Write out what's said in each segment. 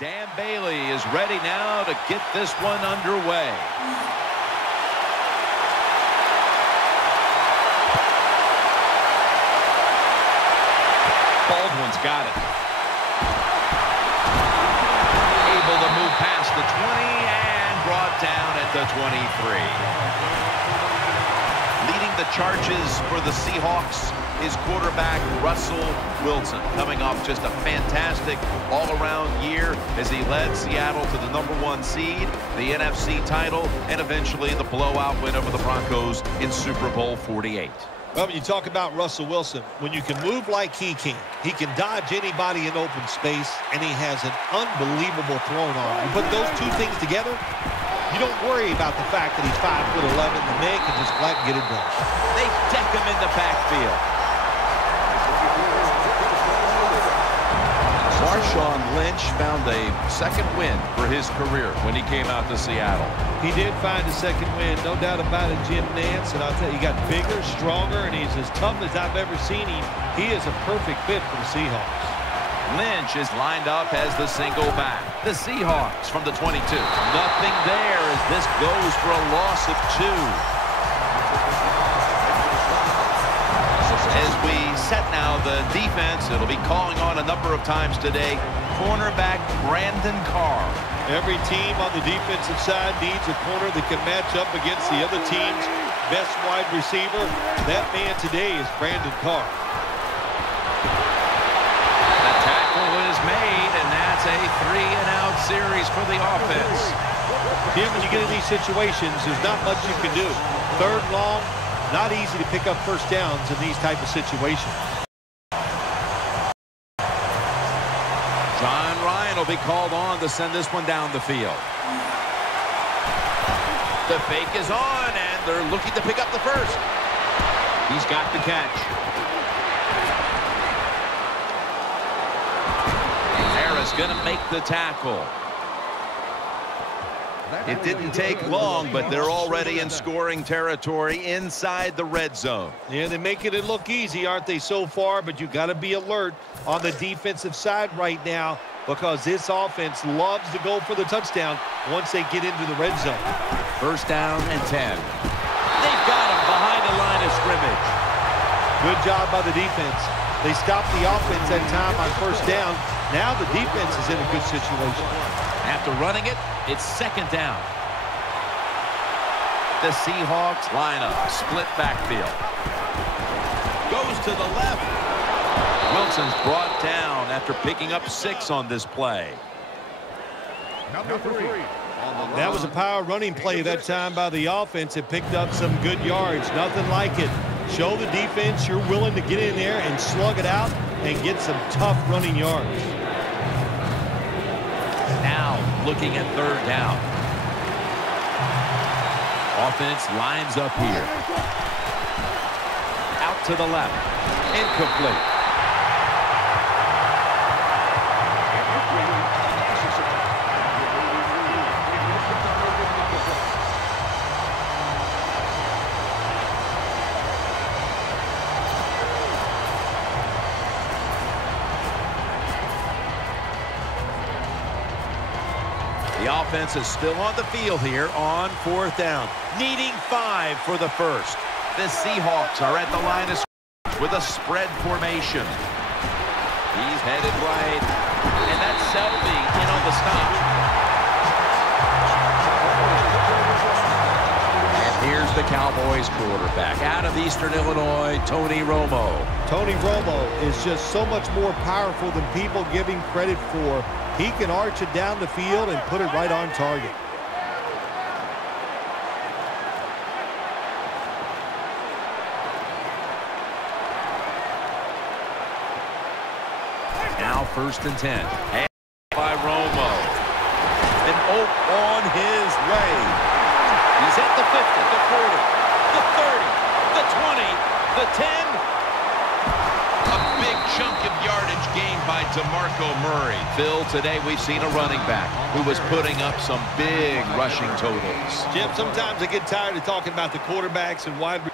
Dan Bailey is ready now to get this one underway. Baldwin's got it. Able to move past the 20 and brought down at the 23. Leading the charges for the Seahawks is quarterback Russell Wilson, coming off just a fantastic all-around year as he led Seattle to the #1 seed, the NFC title, and eventually the blowout win over the Broncos in Super Bowl 48. Well, when you talk about Russell Wilson, when you can move like he can dodge anybody in open space, and he has an unbelievable throwing arm. You put those two things together, you don't worry about the fact that he's 5'11". The man can just flat get it done. They deck him in the backfield. Marshawn Lynch found a second win for his career when he came out to Seattle. He did find a second win, no doubt about it, Jim Nance. And I'll tell you, he got bigger, stronger, and he's as tough as I've ever seen him. He is a perfect fit for the Seahawks. Lynch is lined up as the single back. The Seahawks from the 22. Nothing there as this goes for a loss of 2. As we set now the defense, it'll be calling on a number of times today. Cornerback Brandon Carr. Every team on the defensive side needs a corner that can match up against the other team's best wide receiver. That man today is Brandon Carr. The tackle is made, and that's a 3-and-out series for the offense. Jim, when you get in these situations, there's not much you can do. Third long, not easy to pick up first downs in these type of situations. John Ryan will be called on to send this one down the field. The fake is on, and they're looking to pick up the first. He's got the catch. Harris going to make the tackle. It didn't take long, but they're already in scoring territory inside the red zone. Yeah, they're making it look easy, aren't they, so far? But you got to be alert on the defensive side right now, because this offense loves to go for the touchdown once they get into the red zone. First down and 10. They've got him behind the line of scrimmage. Good job by the defense. They stopped the offense that time on first down. Now the defense is in a good situation. After running it, it's second down. The Seahawks line up, split backfield. Goes to the left. Wilson's brought down after picking up 6 on this play. Number 3. That was a power running play that time by the offense. It picked up some good yards. Nothing like it. Show the defense you're willing to get in there and slug it out and get some tough running yards. Now looking at third down. Offense lines up here. Out to the left. Incomplete. The offense is still on the field here on fourth down. Needing 5 for the first. The Seahawks are at the line of scrimmage with a spread formation. He's headed right. And that's Selby in on the stop. And here's the Cowboys quarterback out of Eastern Illinois, Tony Romo. Tony Romo is just so much more powerful than people give him credit for. He can arch it down the field and put it right on target. Now first and 10. And by Romo. And Oak on his way. He's at the 50, the 40, the 30, the 20, the 10. A big chunk of yardage gained by DeMarco Murray. Phil, today we've seen a running back who was putting up some big rushing totals. Jim, sometimes I get tired of talking about the quarterbacks and wide receivers.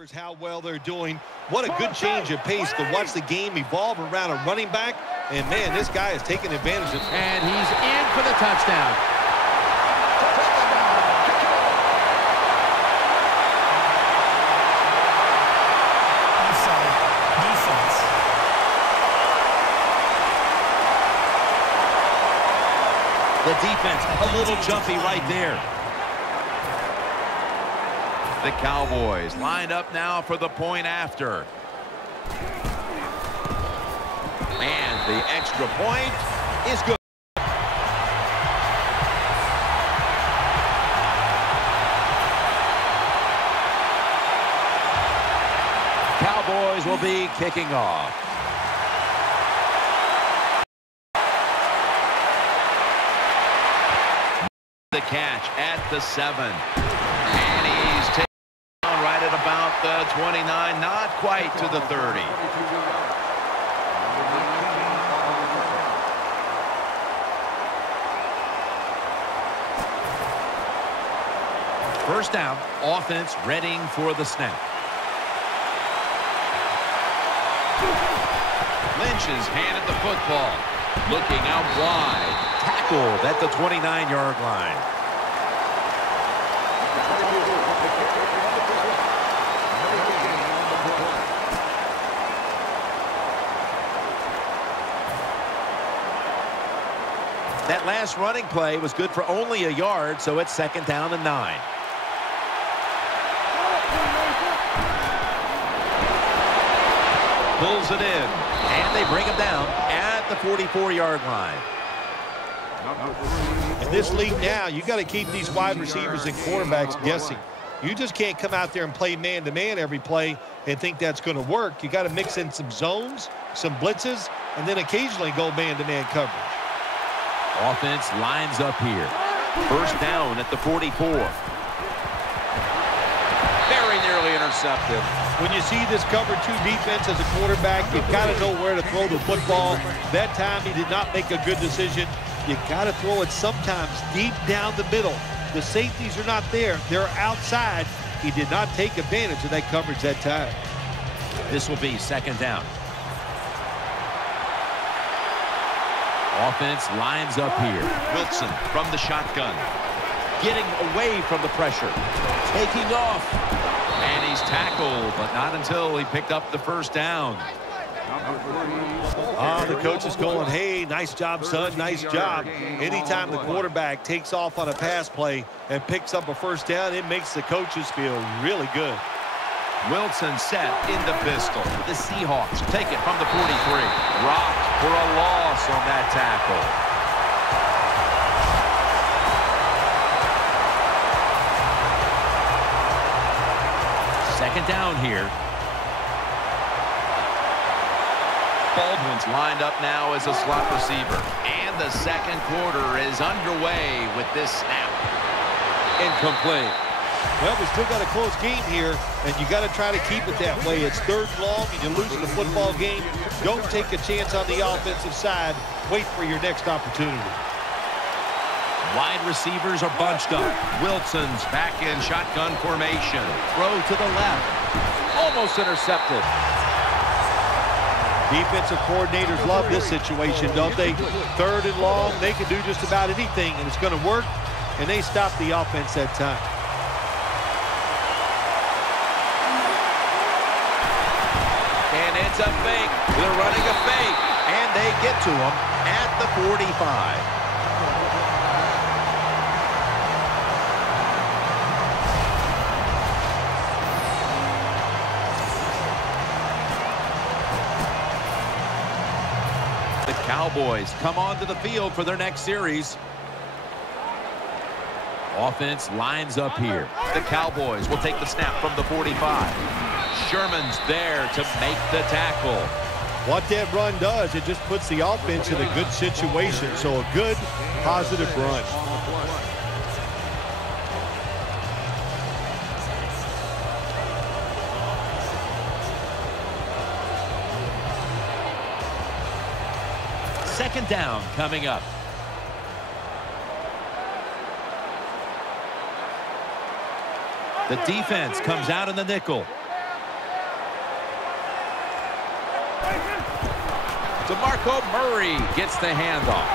receivers how well they're doing. What a good change of pace to watch the game evolve around a running back. And, man, this guy is taking advantage of it. And he's in for the touchdown. The defense a little jumpy right there. The Cowboys lined up now for the point after. And the extra point is good. Cowboys will be kicking off. The catch at the 7. And he's taken down right at about the 29, not quite to the 30. First down, offense readying for the snap. Lynch has handed the football. Looking out wide. Tackled at the 29-yard line. That last running play was good for only a yard, so it's 2nd down and 9. Pulls it in, and they bring him down at the 44-yard line. In this league now, you got to keep these wide receivers and quarterbacks guessing. You just can't come out there and play man-to-man every play and think that's going to work. You got to mix in some zones, some blitzes, and then occasionally go man-to-man coverage. Offense lines up here. First down at the 44. Very nearly intercepted. When you see this cover 2 defense as a quarterback, you've got to know where to throw the football. That time he did not make a good decision. You got to throw it sometimes deep down the middle. The safeties are not there. They're outside. He did not take advantage of that coverage that time. This will be 2nd down. Offense lines up here. Wilson from the shotgun. Getting away from the pressure. Taking off. And he's tackled, but not until he picked up the first down. The coach is going, hey, nice job, son, nice job. Anytime the quarterback takes off on a pass play and picks up a first down, it makes the coaches feel really good. Wilson set in the pistol. The Seahawks take it from the 43. Rocked for a loss on that tackle. Second down here. Baldwin's lined up now as a slot receiver. And the second quarter is underway with this snap. Incomplete. Well, we still got a close game here, and you got to try to keep it that way. It's 3rd and long, and you're losing the football game. Don't take a chance on the offensive side. Wait for your next opportunity. Wide receivers are bunched up. Wilson's back in shotgun formation. Throw to the left. Almost intercepted. Defensive coordinators love this situation, don't they? 3rd and long, they can do just about anything, and it's going to work, and they stop the offense that time. And it's a fake. They're running a fake, and they get to him at the 45. The Cowboys come onto the field for their next series. Offense lines up here. The Cowboys will take the snap from the 45. Sherman's there to make the tackle. What that run does, it just puts the offense in a good situation. So a good, positive run. Second down coming up. The defense comes out in the nickel. DeMarco Murray gets the handoff.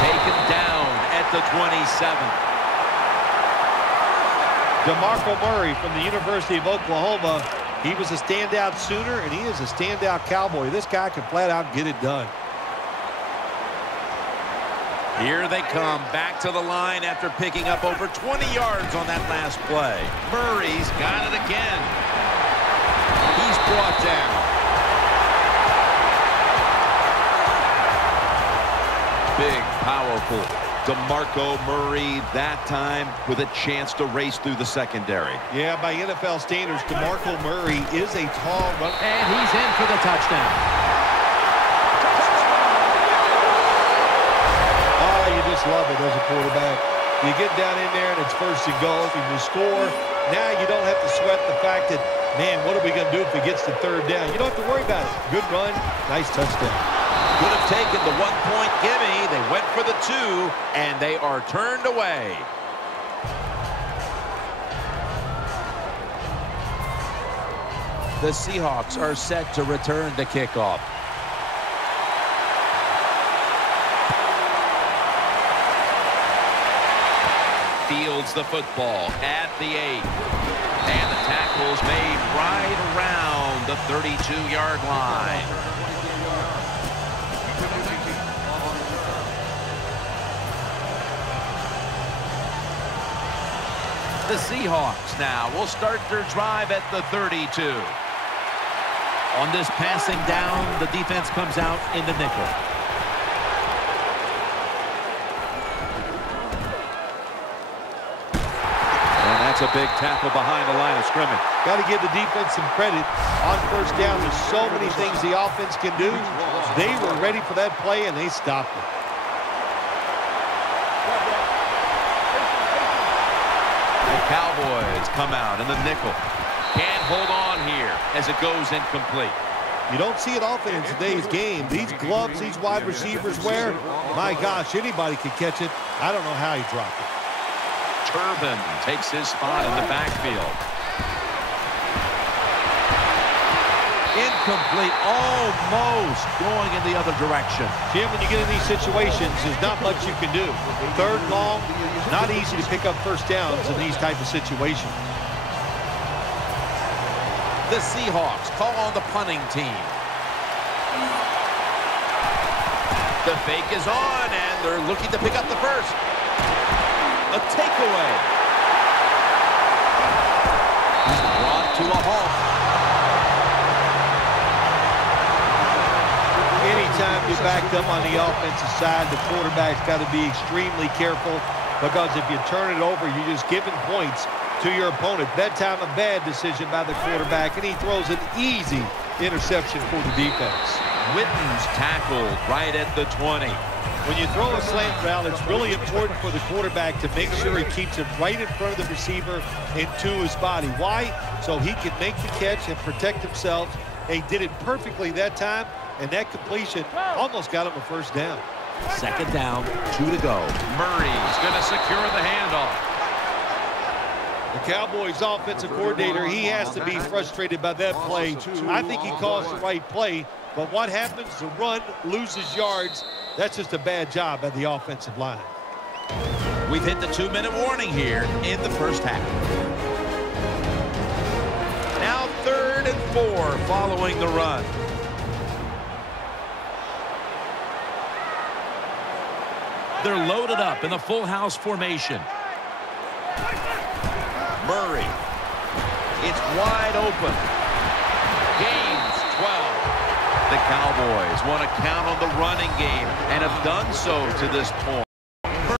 Taken down at the 27. DeMarco Murray from the University of Oklahoma. He was a standout Sooner, and he is a standout Cowboy. This guy can flat out get it done. Here they come back to the line after picking up over 20 yards on that last play. Murray's got it again. He's brought down. Big, powerful DeMarco Murray, that time with a chance to race through the secondary. Yeah, by NFL standards, DeMarco Murray is a tall runner. And he's in for the touchdown. Oh, you just love it as a quarterback. You get down in there and it's first and goal. You score. Now you don't have to sweat the fact that, man, what are we going to do if it gets to third down? You don't have to worry about it. Good run, nice touchdown. Could have taken the 1-point gimme. They went for the 2, and they are turned away. The Seahawks are set to return the kickoff. Fields the football at the 8. And the tackle's made right around the 32-yard line. The Seahawks now will start their drive at the 32. On this passing down, the defense comes out in the nickel. And that's a big tackle behind the line of scrimmage. Got to give the defense some credit on first down. There's so many things the offense can do. They were ready for that play, and they stopped it. Cowboys come out in the nickel. Can't hold on here as it goes incomplete. You don't see it often in today's game. These gloves these wide receivers wear, my gosh, anybody could catch it. I don't know how he dropped it. Turbin takes his spot in the backfield. Incomplete, almost going in the other direction. Jim, when you get in these situations, there's not much you can do. Third and long, not easy to pick up first downs in these type of situations. The Seahawks call on the punting team. The fake is on, and they're looking to pick up the first. A takeaway. He's brought to a halt. Anytime you're backed up on the offensive side, the quarterback's got to be extremely careful, because if you turn it over, you're just giving points to your opponent. That time, a bad decision by the quarterback, and he throws an easy interception for the defense. Witten's tackled right at the 20. When you throw a slant route, it's really important for the quarterback to make sure he keeps it right in front of the receiver and to his body. Why? So he can make the catch and protect himself. He did it perfectly that time, and that completion almost got him a first down. Second down, 2 to go. Murray's going to secure the handoff. The Cowboys offensive coordinator, he has to be frustrated by that play. I think he calls the right play, but what happens? The run loses yards. That's just a bad job by the offensive line. We've hit the 2-minute warning here in the first half. Now 3rd and 4 following the run. They're loaded up in a full house formation. Murray. It's wide open. Gains 12. The Cowboys want to count on the running game and have done so to this point.